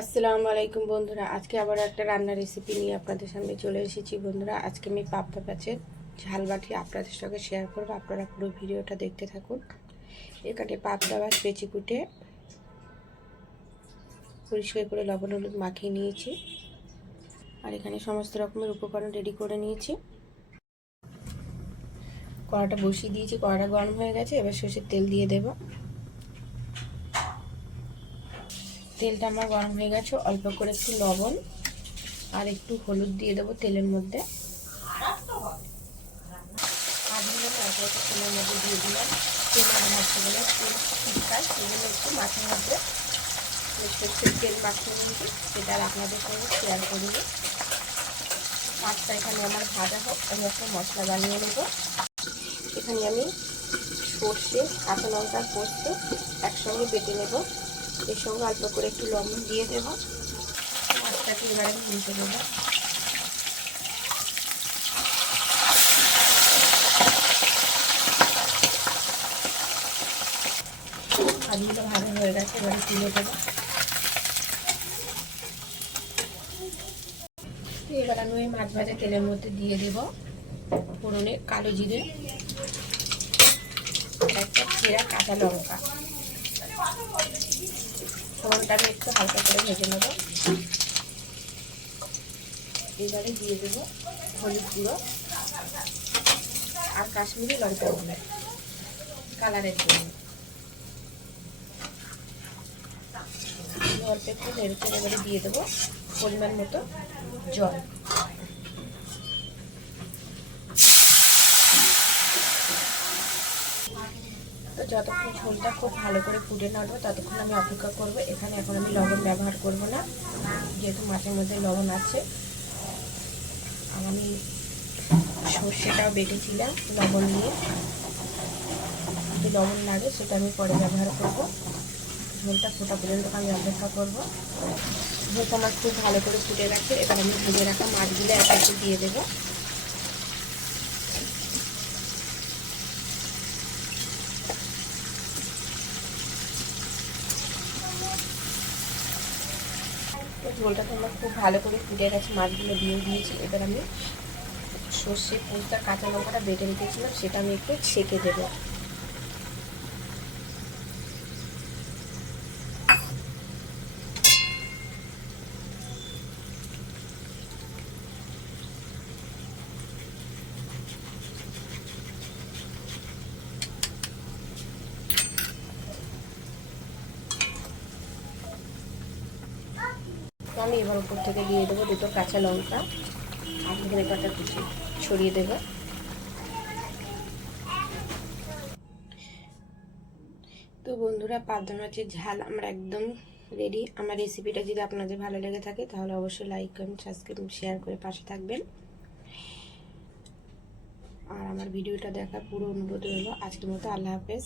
আসসালামু আলাইকুম বন্ধুরা, আজকে আবার একটা রান্নার রেসিপি নিয়ে আপনাদের সামনে চলে এসেছি। বন্ধুরা, আজকে আমি পাবদা মাছের ঝাল বাটি আপনাদের সঙ্গে শেয়ার করব। আপনারা পুরো ভিডিওটা দেখতে থাকুন। এখানে পাবদা মাছ পেঁচি কুটে পরিষ্কার করে লবণ হলুদ মাখিয়ে নিয়েছি, আর এখানে সমস্ত রকমের উপকরণ রেডি করে নিয়েছি। কড়াটা বসিয়ে দিয়েছি, কড়াটা গরম হয়ে গেছে। এবার সরষের তেল দিয়ে দেব। তেলটা আমার গরম হয়ে গেছে। অল্প করে একটু লবণ আর একটু হলুদ দিয়ে দেবো তেলের মধ্যে। তেলের মধ্যে দিয়ে দিলাম তেল আর মাছগুলো ঠিকঠাক সেগুলো একটু মাছের মধ্যে সরষের তেল মাখিয়ে নিয়েছি, সেটা আপনাদের সঙ্গে শেয়ার করব। মাছটা এখানে আমার ভাজা হোক, আমি একটা মশলা বানিয়ে নেব। এখানে আমি সর্ষে কাঁচা লঙ্কা পোস্ত একসঙ্গে বেটে নেব। এর সঙ্গে অল্প করে একটু লবণ দিয়ে দেবো। মাছটাকে এবারে ভেজে নেব। ভাজিটা ভালো হয়ে গেছে, এবারে তুলে দেবো। এবার আমি ওই মাছ ভাজা তেলের মধ্যে দিয়ে দেব ফোড়নে কালো জিরে, একটা চেরা কাঁচা লঙ্কা। ফোড়নটা আমি একটু হালকা করে ভেজে নেব। এবারে দিয়ে দেবো হলুদ গুঁড়ো আর কাশ্মীরি লঙ্কা গুঁড়ো কালারের জন্য। অল্প একটু নেড়ে চেড়ে এবারে দিয়ে দেবো পরিমাণ মতো জল। তো যতক্ষণ ঝোলটা খুব ভালো করে ফুটে নাড়বো ততক্ষণ আমি অপেক্ষা করব। এখানে এখন আমি লবণ ব্যবহার করব না, যেহেতু মাছের মধ্যে লবণ আছে। আর আমি সর্ষেটাও বেটেছিলাম লবণ নিয়ে, যদি লবণ লাগে সেটা আমি পরে ব্যবহার করব। ঝোলটা ফোটা পর্যন্ত আমি অপেক্ষা করব। ঝোলটা আমার খুব ভালো করে ফুটে গেছে। এবার আমি ভেজে রাখা মাছগুলো এক একে দিয়ে দেবো। ঝোলটা তো আমার খুব ভালো করে ফুটে গেছে, মাছগুলো দিয়ে দিয়েছি। এবার আমি সর্ষে পোস্ত কাঁচা লঙ্কাটা বেটে রেখেছিলাম, সেটা আমি একটু ছেঁকে দেবো। আমি এবার উপর থেকে দিয়ে দেবো দুটো কাঁচা লঙ্কা আর ধনে পাতা কুচি ছড়িয়ে দেবো। তো বন্ধুরা, পাবদা মাছের ঝাল আমার একদম রেডি। আমার রেসিপিটা যদি আপনাদের ভালো লেগে থাকে তাহলে অবশ্যই লাইক কমেন্ট সাবস্ক্রাইব শেয়ার করে পাশে থাকবেন। আর আমার ভিডিওটা দেখার পুরো অনুরোধ রইল। আজকের মতো আল্লাহ হাফেজ।